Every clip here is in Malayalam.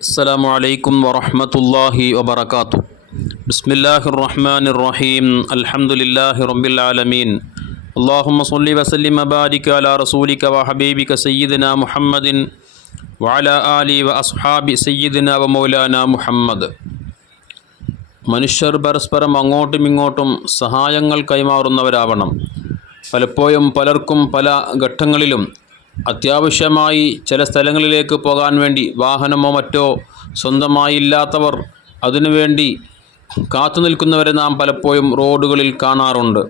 السلام عليكم ورحمة الله وبركاته بسم الله الرحمن الرحيم الحمد لله رب العالمين اللهم صل وسلم وبارك على رسولك وحبيبك سيدنا محمد وعلى آله وأصحاب سيدنا ومولانا محمد മനുഷ്യർ പരസ്പരം അങ്ങോട്ടും ഇങ്ങോട്ടും സഹായങ്ങൾ കൈമാറുന്നവരാവണം പലപ്പോഴും പലർക്കും പല ഘട്ടങ്ങളിലും അത്യാവശ്യമായി ചില സ്ഥലങ്ങളിലേക്ക് പോകാൻ വേണ്ടി വാഹനമോ മറ്റോ സ്വന്തമായില്ലാത്തവർ അതിനുവേണ്ടി കാത്തു നിൽക്കുന്നവരെ നാം പലപ്പോഴും റോഡുകളിൽ കാണാറുണ്ട്.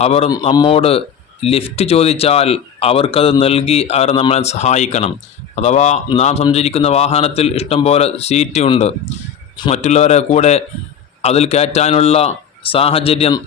അവർ നമ്മോട് ലിഫ്റ്റ് ചോദിച്ചാൽ അവർക്കത് നൽകി അവർ നമ്മളെ സഹായിക്കണം. അഥവാ നാം സഞ്ചരിക്കുന്ന വാഹനത്തിൽ ഇഷ്ടംപോലെ സീറ്റ് ഉണ്ട്. മറ്റുള്ളവരെ കൂടെ അതിൽ കയറ്റാനുള്ള സാഹചര്യം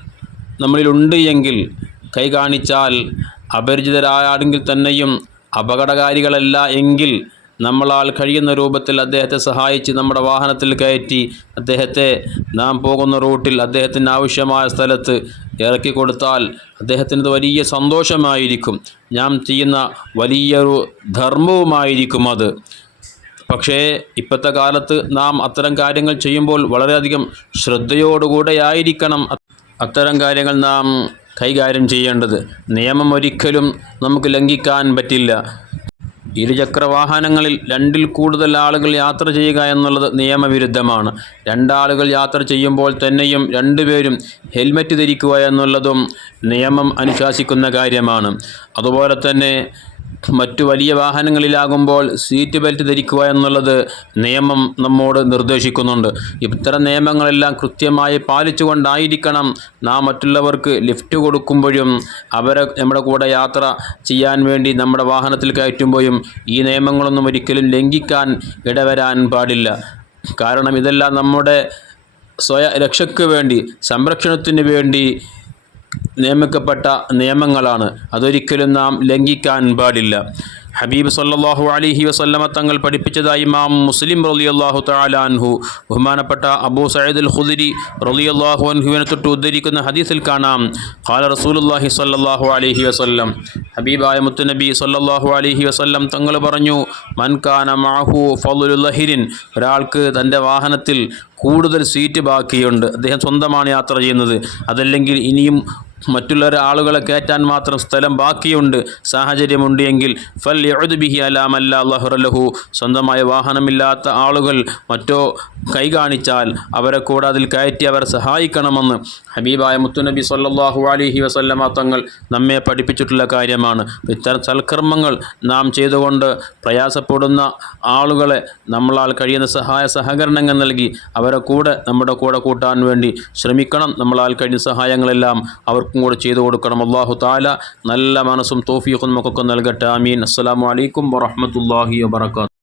നമ്മളിലുണ്ട് എങ്കിൽ കൈ കാണിച്ചാൽ അപരിചിതരായാണെങ്കിൽ തന്നെയും അപകടകാരികളല്ല എങ്കിൽ നമ്മളാൽ കഴിയുന്ന രൂപത്തിൽ അദ്ദേഹത്തെ സഹായിച്ച് നമ്മുടെ വാഹനത്തിൽ കയറ്റി അദ്ദേഹത്തെ നാം പോകുന്ന റൂട്ടിൽ അദ്ദേഹത്തിന് ആവശ്യമായ സ്ഥലത്ത് ഇറക്കി കൊടുത്താൽ അദ്ദേഹത്തിന് വലിയ സന്തോഷമായിരിക്കും. നാം ചെയ്യുന്ന വലിയൊരു ധർമ്മവുമായിരിക്കും അത്. പക്ഷേ ഇപ്പോഴത്തെ കാലത്ത് നാം അത്തരം കാര്യങ്ങൾ ചെയ്യുമ്പോൾ വളരെയധികം ശ്രദ്ധയോടുകൂടെ ആയിരിക്കണം അത്തരം കാര്യങ്ങൾ നാം കൈകാര്യം ചെയ്യേണ്ടത്. നിയമം ഒരിക്കലും നമുക്ക് ലംഘിക്കാൻ പറ്റില്ല. ഇരുചക്ര വാഹനങ്ങളിൽ രണ്ടിൽ കൂടുതൽ ആളുകൾ യാത്ര ചെയ്യുക എന്നുള്ളത് നിയമവിരുദ്ധമാണ്. രണ്ടാളുകൾ യാത്ര ചെയ്യുമ്പോൾ തന്നെയും രണ്ടുപേരും ഹെൽമറ്റ് ധരിക്കുക എന്നുള്ളതും നിയമം അനുശാസിക്കുന്ന കാര്യമാണ്. അതുപോലെ തന്നെ മറ്റു വലിയ വാഹനങ്ങളിലാകുമ്പോൾ സീറ്റ് ബെൽറ്റ് ധരിക്കുക എന്നുള്ളത് നിയമം നമ്മോട് നിർദ്ദേശിക്കുന്നുണ്ട്. ഇത്തരം നിയമങ്ങളെല്ലാം കൃത്യമായി പാലിച്ചുകൊണ്ടായിരിക്കണം നാം മറ്റുള്ളവർക്ക് ലിഫ്റ്റ് കൊടുക്കുമ്പോഴും അവരെ നമ്മുടെ കൂടെ യാത്ര ചെയ്യാൻ വേണ്ടി നമ്മുടെ വാഹനത്തിൽ കയറ്റുമ്പോഴും ഈ നിയമങ്ങളൊന്നും ഒരിക്കലും ലംഘിക്കാൻ ഇടവരാൻ പാടില്ല. കാരണം ഇതെല്ലാം നമ്മുടെ സ്വയ രക്ഷയ്ക്ക് വേണ്ടി സംരക്ഷണത്തിന് വേണ്ടി നിയമിക്കപ്പെട്ട നിയമങ്ങളാണ്. അതൊരിക്കലും നാം ലംഘിക്കാൻ പാടില്ല. ഹബീബ് സല്ലാഹു അലിഹി വസല്ലമ തങ്ങൾ പഠിപ്പിച്ചതായി ഇമാം മുസ്ലിം റലിയല്ലാഹു തലാൻഹു ബഹുമാനപ്പെട്ട അബൂ സയ്യിദ് അൽ ഖുദിരി റലിയല്ലാഹു അൻഹുവിനെ തൊട്ട് ഉദ്ധരിക്കുന്ന ഹദീസിൽ കാണാം. ഖാല റസൂലുല്ലാഹി സല്ലാഹു അലിഹി വസല്ലം ഹബീബായ മുത്തുനബി സല്ലാഹു അലിഹി വസല്ലം തങ്ങൾ പറഞ്ഞു മൻകാന മാഹു ഫലുലഹിരിൻ ഒരാൾക്ക് തന്റെ വാഹനത്തിൽ കൂടുതൽ സീറ്റ് ബാക്കിയുണ്ട്. അദ്ദേഹം സ്വന്തമാണ് യാത്ര ചെയ്യുന്നത്. അതല്ലെങ്കിൽ ഇനിയും മറ്റുള്ള ആളുകളെ കയറ്റാൻ മാത്രം സ്ഥലം ബാക്കിയുണ്ട് സാഹചര്യമുണ്ട് എങ്കിൽ ഫൽ എഴുതുബിഹി അലാമല്ല അള്ളാഹുറലഹു സ്വന്തമായ വാഹനമില്ലാത്ത ആളുകൾ മറ്റോ കൈ കാണിച്ചാൽ അവരെ കൂടെ അതിൽ കയറ്റി അവരെ സഹായിക്കണമെന്ന്. ഹബീബായ മുത്തുനബി സല്ലാഹു അലിഹി വസല്ലമ തങ്ങൾ നമ്മെ പഠിപ്പിച്ചിട്ടുള്ള കാര്യമാണ്. ഇത്തരം സൽക്കർമ്മങ്ങൾ നാം ചെയ്തുകൊണ്ട് പ്രയാസപ്പെടുന്ന ആളുകളെ നമ്മളാൽ കഴിയുന്ന സഹായ സഹകരണങ്ങൾ നൽകി അവരെ കൂടെ നമ്മുടെ കൂടെ കൂട്ടാൻ വേണ്ടി ശ്രമിക്കണം. നമ്മളാൽ കഴിയുന്ന സഹായങ്ങളെല്ലാം നമുക്കും കൂടെ ചെയ്തു കൊടുക്കണം. അള്ളാഹു താല നല്ല മനസ്സും തോഫീഖും നമുക്കൊക്കെ നൽകട്ടെ. ആമീൻ. അസ്സാം വലൈക്കും വറഹമത്തല്ലാഹി വാത്തു